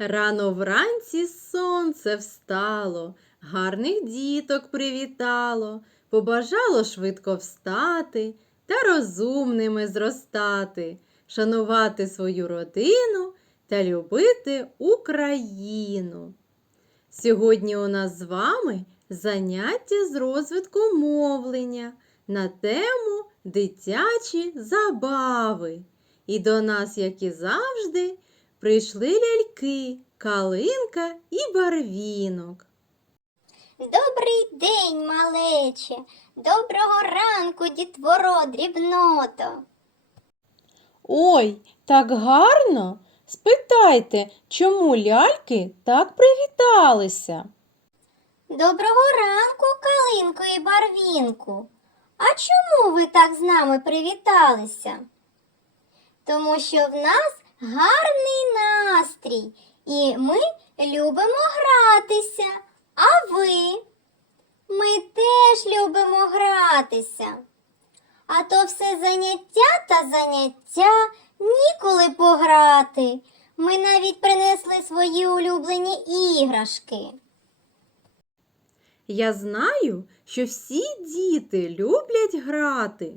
Рано вранці сонце встало, гарних діток привітало, побажало швидко встати та розумними зростати, шанувати свою родину та любити Україну. Сьогодні у нас з вами заняття з розвитку мовлення на тему дитячі забави. І до нас, як і завжди, прийшли ляльки, калинка і барвінок. Добрий день, малече, доброго ранку, дітворо, дрібното. Ой, так гарно! Спитайте, чому ляльки так привіталися? Доброго ранку, калинко і барвінку. А чому ви так з нами привіталися? Тому що в нас гарний настрій, і ми любимо гратися. А ви? Ми теж любимо гратися. А то все заняття та заняття ніколи пограти. Ми навіть принесли свої улюблені іграшки. Я знаю, що всі діти люблять грати.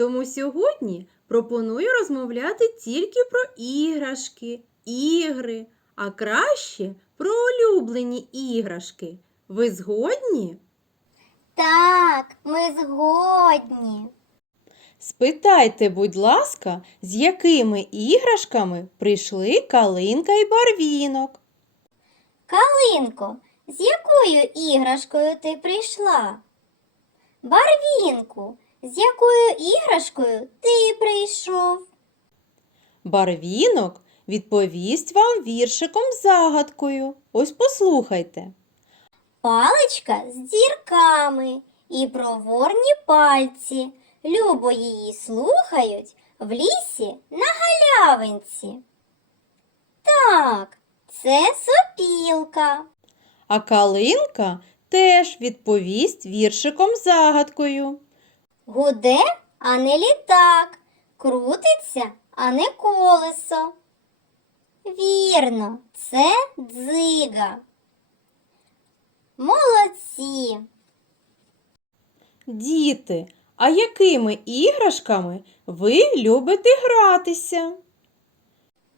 Тому сьогодні пропоную розмовляти тільки про іграшки, ігри, а краще про улюблені іграшки. Ви згодні? Так, ми згодні. Спитайте, будь ласка, з якими іграшками прийшли калинка і барвінок? Калинко, з якою іграшкою ти прийшла? Барвінку, з якою іграшкою ти прийшов? Барвінок відповість вам віршиком загадкою. Ось послухайте. Паличка з дірками і проворні пальці. Любо її слухають в лісі на галявинці. Так, це сопілка. А калинка теж відповість віршиком загадкою. Гуде, а не літак, крутиться, а не колесо. Вірно, це дзига. Молодці! Діти, а якими іграшками ви любите гратися?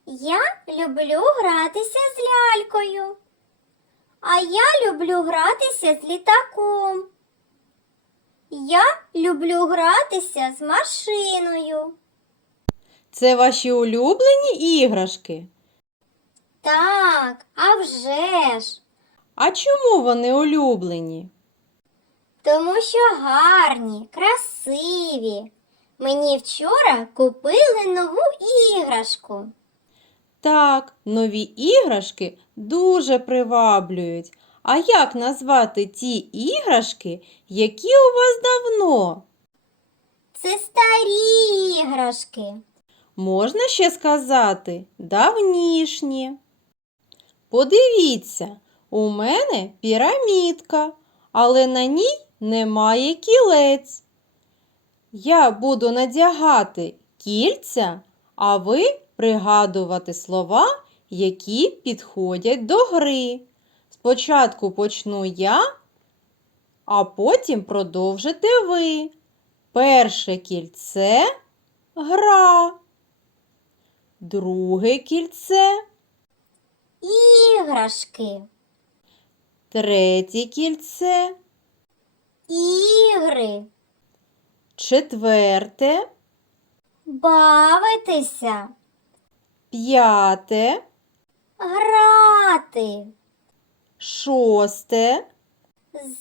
Я люблю гратися з лялькою. А я люблю гратися з літаком. Я люблю гратися з машиною. Це ваші улюблені іграшки? Так, а вже ж. А чому вони улюблені? Тому що гарні, красиві. Мені вчора купили нову іграшку. Так, нові іграшки дуже приваблюють. А як назвати ті іграшки, які у вас давно? Це старі іграшки. Можна ще сказати давнішні. Подивіться, у мене пірамідка, але на ній немає кілець. Я буду надягати кільця, а ви пригадувати слова, які підходять до гри. Спочатку почну я, а потім продовжите ви. Перше кільце гра. Друге кільце, Іграшки, третє кільце, ігри, четверте, бавитися, п'яте, грати, шосте,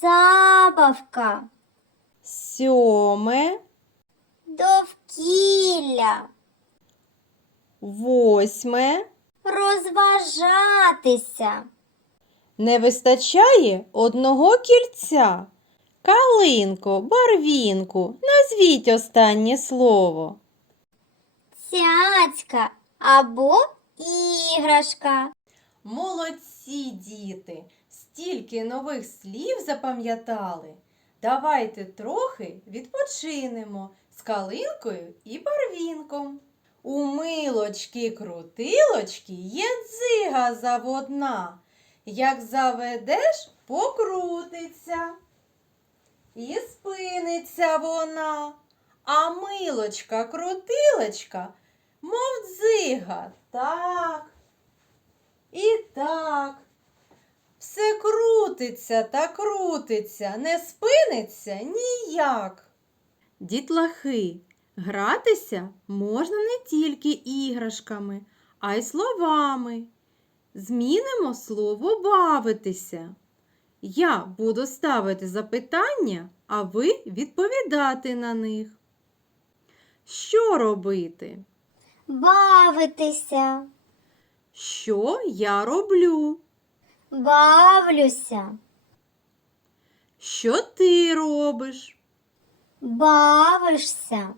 забавка, сьоме, довкілля, восьме. розважатися. Не вистачає одного кільця. Калинко, барвінку, назвіть останнє слово. Цяцька або іграшка. Молодці, діти! Стільки нових слів запам'ятали. Давайте трохи відпочинемо з калинкою і барвінком. У милочки крутилочки є дзига заводна. Як заведеш, покрутиться. І спиниться вона. А милочка крутилочка, мов дзига, так. І так. Все крутиться та крутиться, не спиниться ніяк. Дітлахи, гратися можна не тільки іграшками, а й словами. Змінимо слово бавитися. Я буду ставити запитання, а ви відповідати на них. Що робити? Бавитися, Що я роблю? бавлюся, Що ти робиш? бавишся,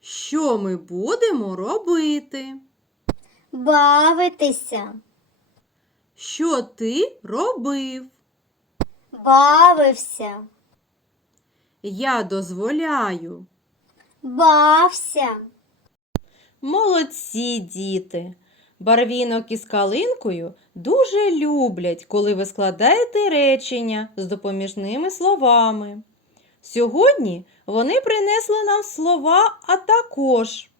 Що ми будемо робити? бавитися, Що ти робив? бавився, Я дозволяю. бався. Молодці діти! Барвінок із калинкою дуже люблять, коли ви складаєте речення з допоміжними словами. Сьогодні вони принесли нам слова, а також.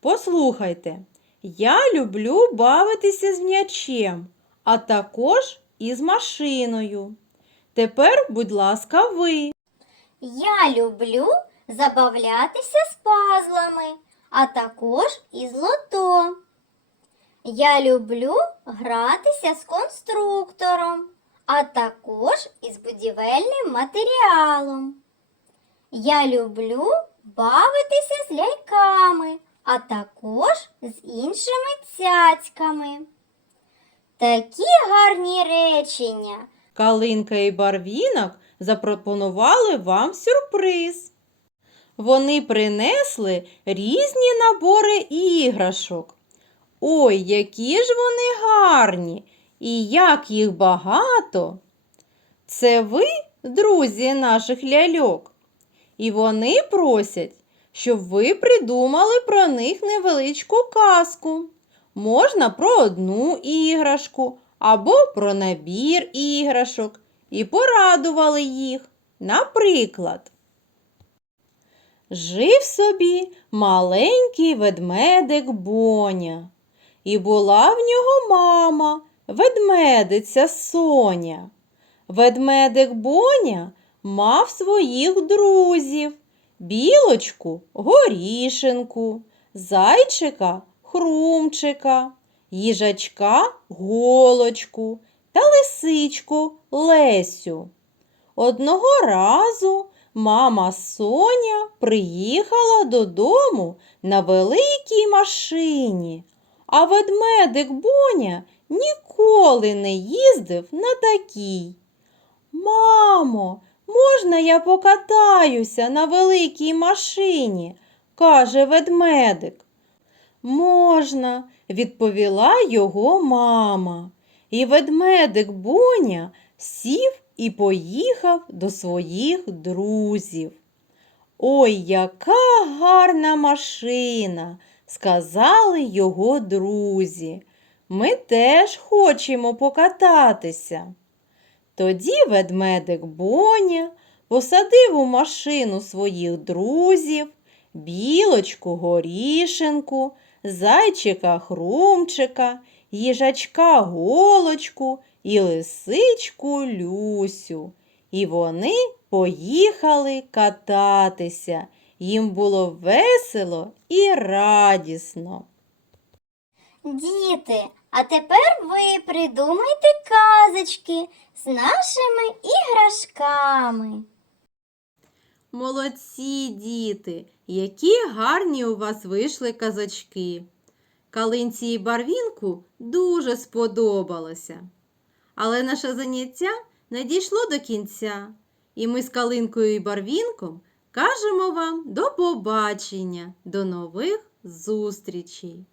Послухайте, я люблю бавитися з м'ячем, а також із машиною. Тепер, будь ласка, ви. Я люблю забавлятися з пазлами, а також із лото. Я люблю гратися з конструктором, а також із будівельним матеріалом. Я люблю бавитися з ляльками, а також з іншими цяцьками. Такі гарні речення. Калинка і барвінок запропонували вам сюрприз. Вони принесли різні набори іграшок. Ой, які ж вони гарні! І як їх багато! Це ви, друзі наших ляльок. І вони просять, щоб ви придумали про них невеличку казку. Можна про одну іграшку або про набір іграшок і порадували їх. Наприклад, жив собі маленький ведмедик Боня, і була в нього мама, ведмедиця Соня. Ведмедик Боня мав своїх друзів білочку горішенку, зайчика хрумчика, їжачка голочку та лисичку Лесю. Одного разу мама Соня приїхала додому на великій машині, а ведмедик Боня ніколи не їздив на такій. Мамо, можна я покатаюся на великій машині? каже ведмедик. Можна, відповіла його мама. І ведмедик Боня сів і поїхав до своїх друзів. Ой, яка гарна машина, сказали його друзі. Ми теж хочемо покататися. Тоді ведмедик Боня посадив у машину своїх друзів, білочку горішенку, зайчика хрумчика, їжачка голочку і лисичку Люсю. І вони поїхали кататися. Їм було весело і радісно. Діти, а тепер ви придумайте казочки з нашими іграшками. Молодці, діти, які гарні у вас вийшли казачки. Калинці і барвінку дуже сподобалося. Але наше заняття не дійшло до кінця, і ми з Калинкою і барвінком кажемо вам до побачення, до нових зустрічей!